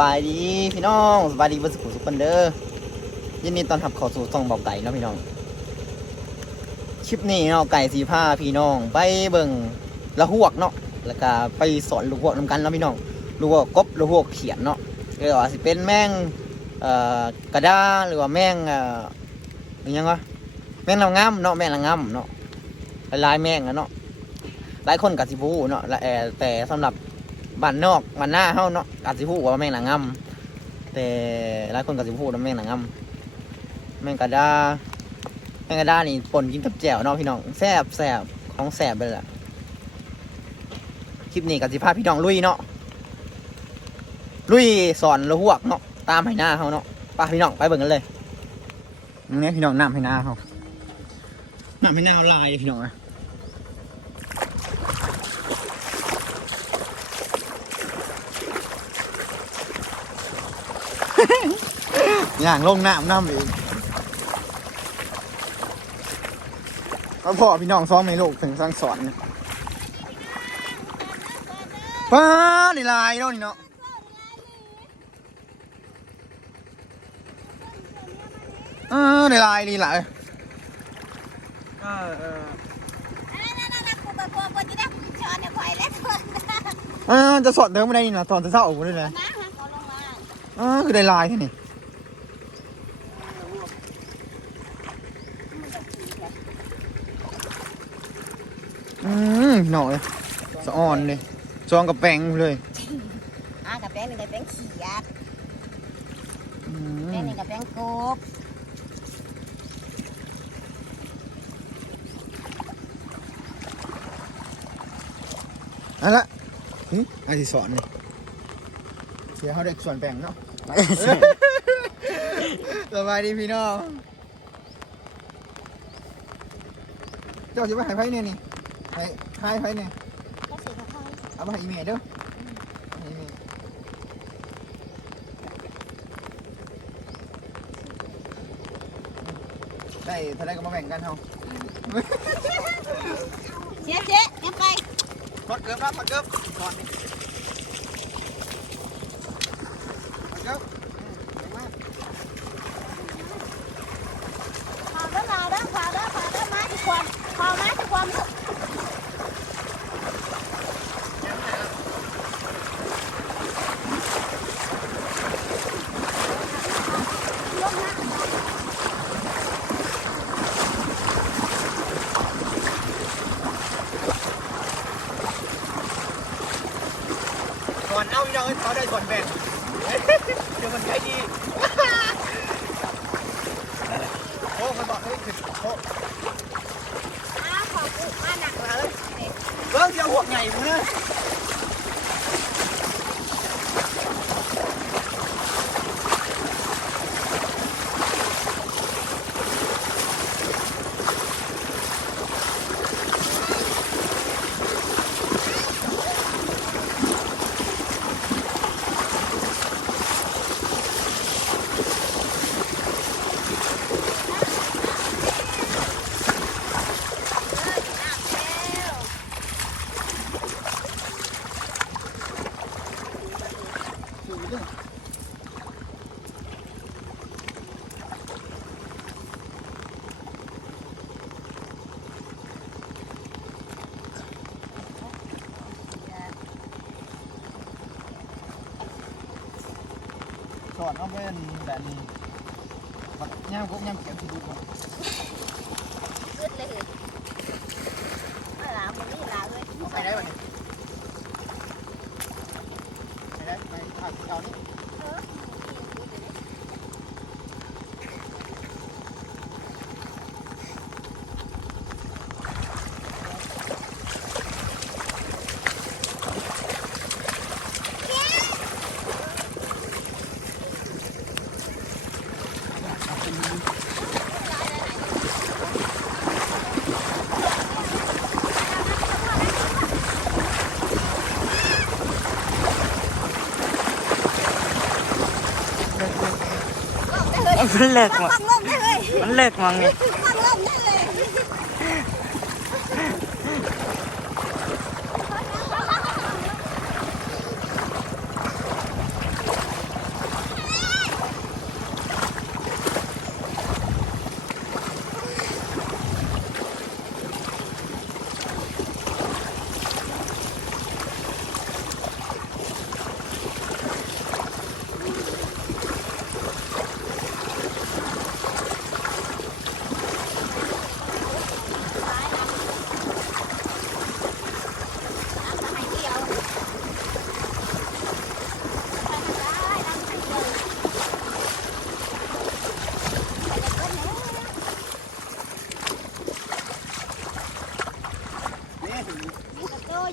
บายดีพี่น้องสบายดีเบนสุขุสุขคนเด้อยินดีตอนรับเข้าสู่ช่องเบาไก่เนาะพี่น้องคลิปนี้เนาะไก่สีผ้าพี่น้อง ไปเบิ่งละหวกเนาะแล้วก็ไปสอนลูกหวกนำกันเนาะพี่น้องลูกหวกกบลูกหวกเขียนเนาะก็ว่าสิเป็นแมงเอ่อกระด้าหรือว่าแมงเอ่ออิหยังวะแมงละง่ำเนาะแมงละง่ำเนาะลายแมงอะเนาะหลายคนกับสิบูเนาะและเอ่อแต่สำหรับ บ้านนอกบ้านหน้าเฮาเนาะอาจสิพูดว่าแม่งหนังงำแต่หลายคนก็สิพูดว่าแม่งหนังงำแม่งกระดาแม่งกระดานี่ป่นกินกับแจ่วเนาะพี่น้องแซ่บแซ่บของแซ่บไปเลยล่ะคลิปนี้กับสิพาพี่น้องลุยเนาะลุยสอนละหวกเนาะตามให้หน้าเฮาเนาะไป้าพี่น้องไปเบิ่งกันเลยนี่พี่น้องน้ำให้หน้าเฮาน้ำให้หน้าลายพี่น้องอะ ย่างลงน้ำน้ำอีกก็พ่อพี่น้องซ้อมในลูกถึงสร้างสอนเนี่ยป้าดีลายเนาะนี่เนาะเออดีลายดีหลายเออเออเออจะสอนเดิมไม่ได้นี่นะตอนจะเศร้ากูได้เลยเออคือได้ลายแค่นี้อืมหน่อยสะอ่อนเลยซองกับแป้งเลยอ่ากับแป้งหนึ่งกับแป้งเขียดอืแป้งมหนึ่งกับแป้งกบเอันละหึอันที่สอนนี่ เดี๋ยวเขาเด็กส่วนแป้งเนาะ สบายดีพี่น้อง เจ้าจะไปหายไพ่เนี่ยนี่ให้หายไพ่เนี่ยก็สีขาวเอาไปให้อีเมลเด้อให้อีเมลได้เท่าไรก็มาแบ่งกันเฮาเจ๊เจ๊เก็บไปกดเกือบครับกดเกือบก่อนนี่กดเกือบ ขาวเด้อขาวเด้อขาวเด้อขาวเด้อมาที่ความขาวมาที่ความลูกลงนะ ก่อน เอาอีกแล้วเอ้ยเขาได้ส่วนแบ่งเดี๋ยวมันใช้ดีโอ้มันบอกเฮ้ยคือโอ้อ้าวขอบคุณมากหนักเลยเริ่มเสียวหัวใหญ่มึงนะ สอนเอาเป็นแบบนี้บัดย่างพวกย่างเขียวที่ดูก่อน ขึ้นเลยเอาล่ะมันนี่ล่ะเลย เอาไปได้ป่ะเนี่ยไปได้ไปเอาเอานี่ เออ มันเลิกฟัมั้งงลมได้เลยมันเลิกมั้งนี่ฟังลมได้เลย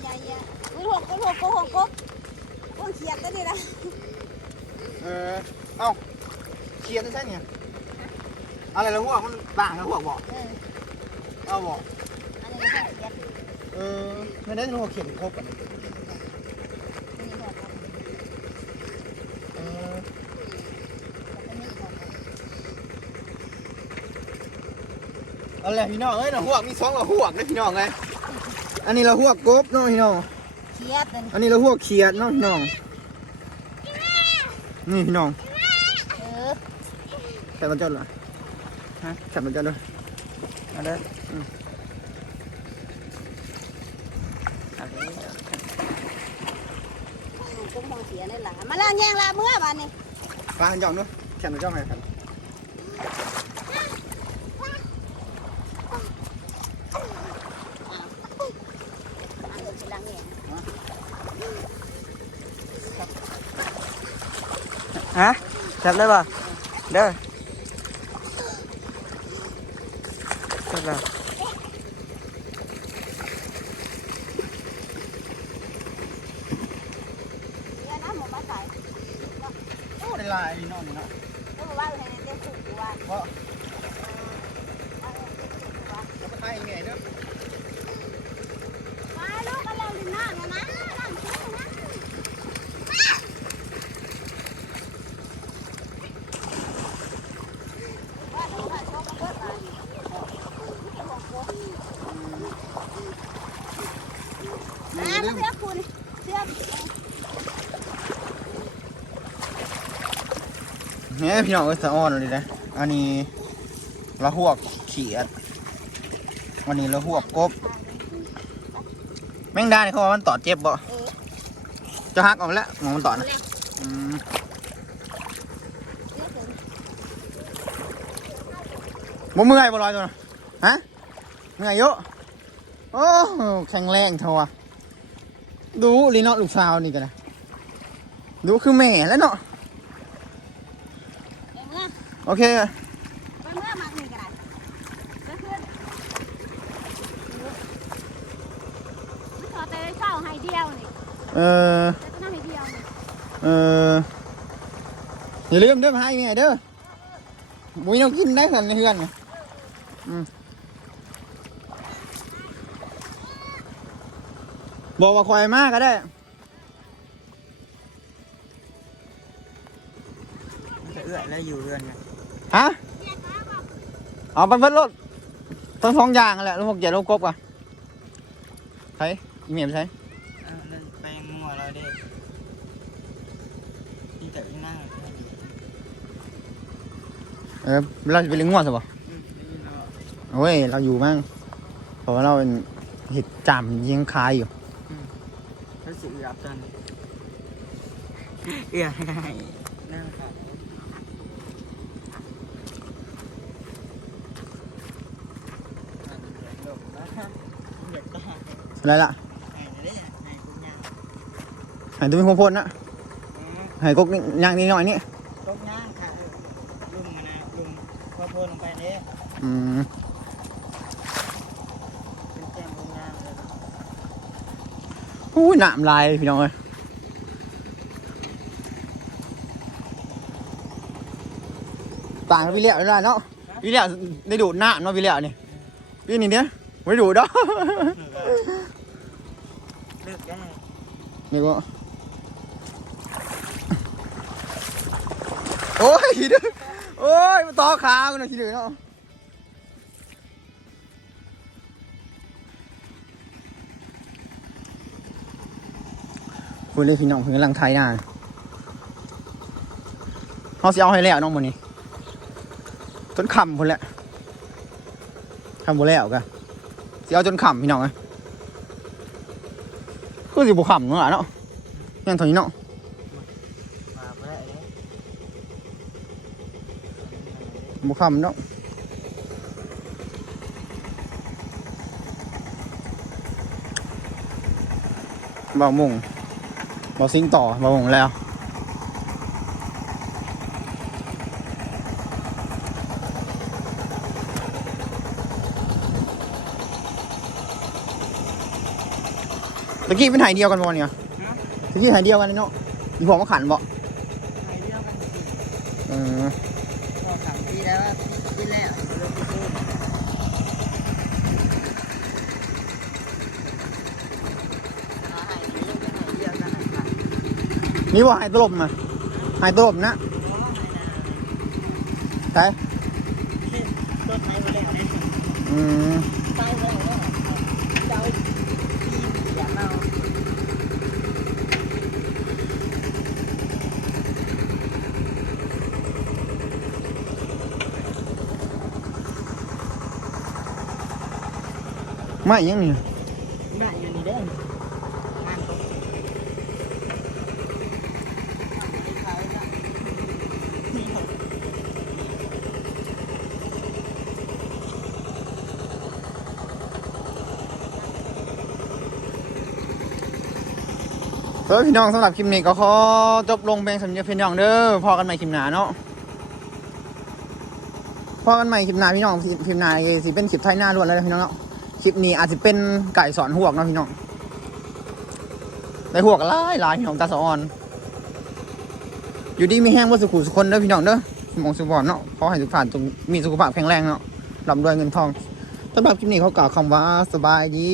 ใหญ่ใหญ่อุ้ยหกก็หกก็หกก็โอ้ยเขียดตัวนี้ละ เออเอ้าเคลียร์ได้ใช่เนี่ย อะไรละหัวกมันต่างละหัวกบอกเออเอาบอกอันนี้ก็เขียดเออไม่ได้หัวเข็มครบกันอันนี้ก็ครับเอออันนี้ก็ครับเอาแหละพี่น้องเอ้ยละหัวกมีสองละหัวกนะพี่น้องไงอันนี้ละหัวกกบเนาะพี่น้องเขียดตัวนี้อันนี้ละหัวกเขียดเนาะพี่น้อง นี่พี่น้องเออแคปมันจดเหรอฮะแคปมันจดเลยเอาเด้ออืมกุ้งมองเสียนี่ล่ะ มาล่างแยงลาเมื่อวานนี้ฟังจองด้วยแคปมันจองไงครับ อ่าเดี๋ยวไปล้างแยง ฮะจับได้ป่ะเด้อจับแล้ว เดี๋ยวนะหมูมาใส่ โอ้ได้ลายพี่น้องนี่เนาะ แล้วมาว่าให้เดี๋ยวขู่กูว่า เพราะ ว่าเออเดี๋ยวขู่กูว่า จะ ไปให้ไงเด้อมาลูกกันแล้วลินน้ำนะนะน้ำเชื่อนะว่าลูกอะชอบมาเบิดมาอ่าเสื้อคุณเสื้อเนี่ยพี่น้องเอ้ยสะอ้อนเลยนะ อันนี้ละหวกเขียด อันนี้ละหัวกกบ แมงดาเนี่ยเขาว่ามันตอดเจ็บบ่เอจะหักออกแล้วมองมันตอดนะอืมเสื้อถึงบ่เมื่อยบ่ลอยตัวนะฮะเมื่อยเยอะโอ้แข็งแรงเท่าว่ะดูลีเนาะลูกสาวนี่กันนะดูคือแม่แล้วเนาะโอเค ไปเมื่อมาหนึ่งกระดาษไปขึ้นไม่ขอแต่เช้าให้เดียวนี่ เออจะต้องให้เดียวนี่เอออย่าลืมเด้อพายแม่เด้อบุ้ยเรากินได้กันในเฮือนไงอืมบอกว่าคอยมากก็ได้จะเอื้อยแล้วอยู่เรือนไงฮะ เอาไปเพิ่นรถทั้งสองอย่างนั่นแหละลูกหกอย่าลูกกบอะใช่อีเมียมใช่เอานั่น ไปงัวเราเด้นี่แต่อีนั่งเออเราจะไปเลี้ยงงัวสิบ่อืมนี่เราโอ้ย เราอยู่มั่งเพราะว่าเราเป็นเห็ดจำยิงคายอยู่เขาสิเอือบตอนนี้เอือให้นั่งค่ะเด็กตาอะไรล่ะ ไอ้เนี่ยไอ้คุณย่า ใหายตัวเป็นคนพ่นนะอืมใหายกกนี่ย่างนิดหน่อยนี่ตกย่างค่ะลุงอะนะลุงพอโพนลงไปเนี่ยอืมเป็นแก้มลุงย่างเลยอุ้ยหนามลายพี่น้องเอ้ยต่างกับพี่เลี้ยวได้เนาะพี่เลี้ยวได้ดูดหน้าเนาะพี่เลี้ยวนี่พี่นี่เนี้ยไม่ดูดดอกเลือกได้ นี่ก็ โอ้ยขี้ดื้อโอ้ยมาต่อขากูหน่อยขี้ดื้อเนาะพูดเลยพี่น้องเพิ่งกำลังไทยหน้าเขาเสิเอาให้แล้วน้องมันนี้จนขำพุ่นแหละขำบ่แล้วกะสิเอาจนขำพี่น้องไงคือสิบ่ขำเนาะเนาะยังเท่านี้เนาะ มาเพื่อไอ้เนี่ย บุคำเนาะเบามุงเบาซิงต่อเบามุงแล้วตะกี้เป็นถ่ายเดียวกันบ่เนี่ยฮะตะกี้ถ่ายเดียวกันเลยเนาะมีพวกมาขันบ่ไปเดียวกันสิเออพอสามปีแล้วปีแรกเริ่มพูดหายเดียวกันหายเดียวกันหายค่ะ มีบ่หายตลบมาหายตลบนะใช่ม้ไปแล้วเนี่ยอืมตายไปแล้วเจ้าพี่อย่าเมาไม่ยังนี่ได้อยู่นี่เด้องานตก เออพี่น้องสำหรับคลิปนี้ก็ขอจบลงเป็นสำเนียงพี่น้องเด้อพอกันใหม่คลิปหน้าเนาะพอกันใหม่คลิปหน้าพี่น้องคลิปหน้าสิเป็นคลิปไทยหน้าล้วนแล้วพี่น้องเนาะคลิปนี้อาจจะเป็นไก่สอนหวกเนาะพี่น้องได้หวกหลายหลายพี่น้องตาสอนอยู่ดีมีแห้งว่าสุขุสุคนเด้อพี่น้องเด้อสมองสุขภาพเนาะขอให้ทุกท่านจงมีสุขภาพแข็งแรงเนาะร่ำรวยเงินทองสำหรับคลิปนี้เขากล่าวคำว่าสบายดี